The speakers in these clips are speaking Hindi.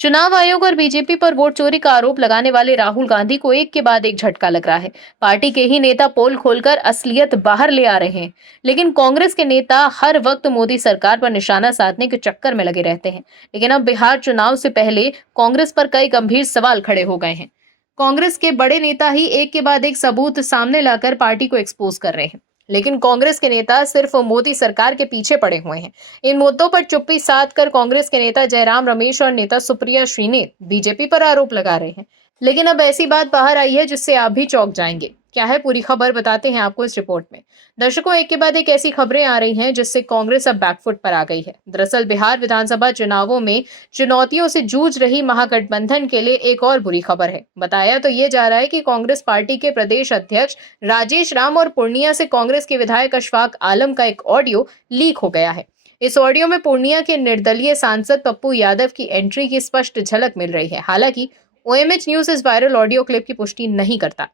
चुनाव आयोग और बीजेपी पर वोट चोरी का आरोप लगाने वाले राहुल गांधी को एक के बाद एक झटका लग रहा है। पार्टी के ही नेता पोल खोलकर असलियत बाहर ले आ रहे हैं, लेकिन कांग्रेस के नेता हर वक्त मोदी सरकार पर निशाना साधने के चक्कर में लगे रहते हैं। लेकिन अब बिहार चुनाव से पहले कांग्रेस पर कई गंभीर सवाल खड़े हो गए हैं। कांग्रेस के बड़े नेता ही एक के बाद एक सबूत सामने लाकर पार्टी को एक्सपोज कर रहे हैं, लेकिन कांग्रेस के नेता सिर्फ मोदी सरकार के पीछे पड़े हुए हैं। इन मुद्दों पर चुप्पी साध कर कांग्रेस के नेता जयराम रमेश और नेता सुप्रिया श्रीनेत बीजेपी पर आरोप लगा रहे हैं। लेकिन अब ऐसी बात बाहर आई है जिससे आप भी चौंक जाएंगे। क्या है पूरी खबर, बताते हैं आपको इस रिपोर्ट में। दर्शकों, एक के बाद एक ऐसी खबरें आ रही हैं जिससे कांग्रेस अब बैकफुट पर आ गई है। दरअसल बिहार विधानसभा चुनावों में चुनौतियों से जूझ रही महागठबंधन के लिए एक और बुरी खबर है। बताया तो ये जा रहा है कि कांग्रेस पार्टी के प्रदेश अध्यक्ष राजेश राम और पूर्णिया से कांग्रेस के विधायक अशफाक आलम का एक ऑडियो लीक हो गया है। इस ऑडियो में पूर्णिया के निर्दलीय सांसद पप्पू यादव की एंट्री की स्पष्ट झलक मिल रही है। हालांकि ओएमएच न्यूज इस वायरल ऑडियो क्लिप की पुष्टि नहीं करता।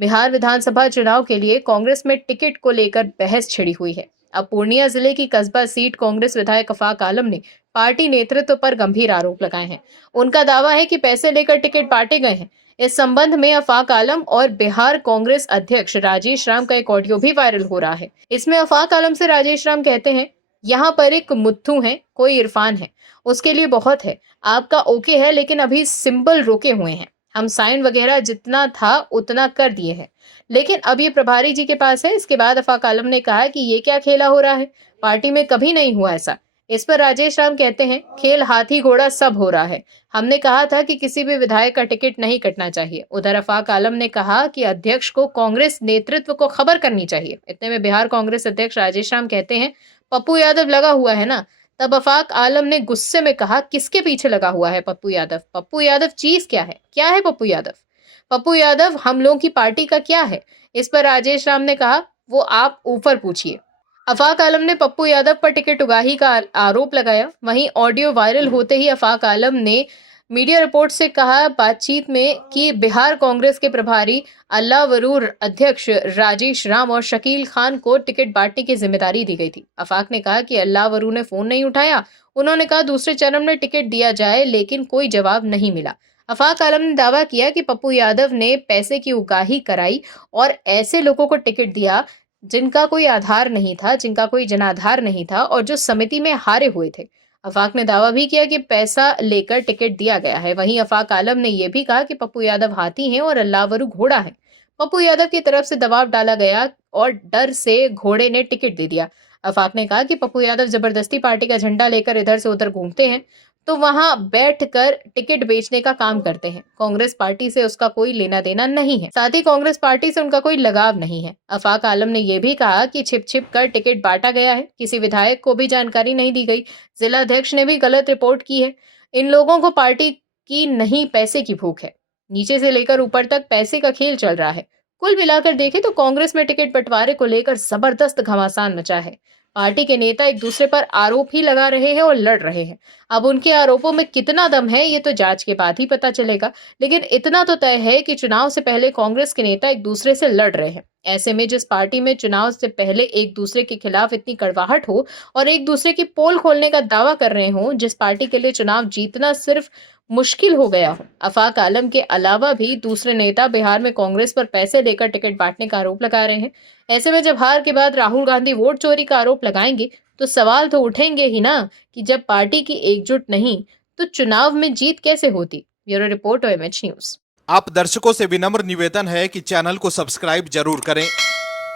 बिहार विधानसभा चुनाव के लिए कांग्रेस में टिकट को लेकर बहस छिड़ी हुई है। अब पूर्णिया जिले की कस्बा सीट कांग्रेस विधायक अशफाक आलम ने पार्टी नेतृत्व पर गंभीर आरोप लगाए हैं। उनका दावा है कि पैसे लेकर टिकट बांटे गए हैं। इस संबंध में अशफाक आलम और बिहार कांग्रेस अध्यक्ष राजेश राम का एक ऑडियो भी वायरल हो रहा है। इसमें अशफाक आलम से राजेश राम कहते हैं, यहाँ पर एक मुत्थू है, कोई इरफान है, उसके लिए बहुत है, आपका ओके है, लेकिन अभी सिंबल रोके हुए हैं। हम साइन वगैरह जितना था उतना कर दिए हैं, लेकिन अब ये प्रभारी जी के पास है। इसके बाद अशफाक आलम ने कहा कि ये क्या खेला हो रहा है, पार्टी में कभी नहीं हुआ ऐसा। इस पर राजेश राम कहते हैं, खेल हाथी घोड़ा सब हो रहा है। हमने कहा था कि किसी भी विधायक का टिकट नहीं कटना चाहिए। उधर अशफाक आलम ने कहा कि अध्यक्ष को कांग्रेस नेतृत्व को खबर करनी चाहिए। इतने में बिहार कांग्रेस अध्यक्ष राजेश राम कहते हैं, पप्पू यादव लगा हुआ है ना। तब अशफाक आलम ने गुस्से में कहा, किसके पीछे लगा हुआ है पप्पू यादव? पप्पू यादव चीज क्या है? क्या है पप्पू यादव? पप्पू यादव हम लोगों की पार्टी का क्या है? इस पर राजेश राम ने कहा, वो आप ऊपर पूछिए। अशफाक आलम ने पप्पू यादव पर टिकट उगाही का आरोप लगाया। वहीं ऑडियो वायरल होते ही अशफाक आलम ने मीडिया रिपोर्ट से कहा बातचीत में कि बिहार कांग्रेस के प्रभारी अल्लाह वरूर अध्यक्ष राजेश राम और शकील खान को टिकट बांटने की जिम्मेदारी दी गई थी। अशफाक ने कहा कि अल्लाह वरूर ने फोन नहीं उठाया। उन्होंने कहा दूसरे चरण में टिकट दिया जाए, लेकिन कोई जवाब नहीं मिला। अशफाक आलम ने दावा किया कि पप्पू यादव ने पैसे की उगाही कराई और ऐसे लोगों को टिकट दिया जिनका कोई आधार नहीं था, जिनका कोई जनाधार नहीं था और जो समिति में हारे हुए थे। अशफाक ने दावा भी किया कि पैसा लेकर टिकट दिया गया है। वहीं अशफाक आलम ने यह भी कहा कि पप्पू यादव हाथी हैं और अल्लावरू घोड़ा है। पप्पू यादव की तरफ से दबाव डाला गया और डर से घोड़े ने टिकट दे दिया। अशफाक ने कहा कि पप्पू यादव जबरदस्ती पार्टी का झंडा लेकर इधर से उधर घूमते हैं, तो वहां बैठकर टिकट बेचने का काम करते हैं। कांग्रेस पार्टी से उसका कोई लेना देना नहीं है, साथ ही कांग्रेस पार्टी से उनका कोई लगाव नहीं है। अशफाक आलम ने यह भी कहा कि छिप छिप कर टिकट बांटा गया है, किसी विधायक को भी जानकारी नहीं दी गई। जिला अध्यक्ष ने भी गलत रिपोर्ट की है। इन लोगों को पार्टी की नहीं, पैसे की भूख है। नीचे से लेकर ऊपर तक पैसे का खेल चल रहा है। कुल मिलाकर देखें तो कांग्रेस में टिकट बंटवारे को लेकर जबरदस्त घमासान मचा है। पार्टी के नेता एक दूसरे पर आरोप ही लगा रहे हैं और लड़ रहे हैं। अब उनके आरोपों में कितना दम है ये तो जांच के बाद ही पता चलेगा, लेकिन इतना तो तय है कि चुनाव से पहले कांग्रेस के नेता एक दूसरे से लड़ रहे हैं। ऐसे में जिस पार्टी में चुनाव से पहले एक दूसरे के खिलाफ इतनी कड़वाहट हो और एक दूसरे की पोल खोलने का दावा कर रहे हो, जिस पार्टी के लिए चुनाव जीतना सिर्फ मुश्किल हो गया हो, अशफाक आलम के अलावा भी दूसरे नेता बिहार में कांग्रेस पर पैसे लेकर टिकट बांटने का आरोप लगा रहे हैं। ऐसे में जब हार के बाद राहुल गांधी वोट चोरी का आरोप लगाएंगे तो सवाल तो उठेंगे ही ना कि जब पार्टी की एकजुट नहीं तो चुनाव में जीत कैसे होती। Bureau report, OMH news. आप दर्शकों से विनम्र निवेदन है कि चैनल को सब्सक्राइब जरूर करें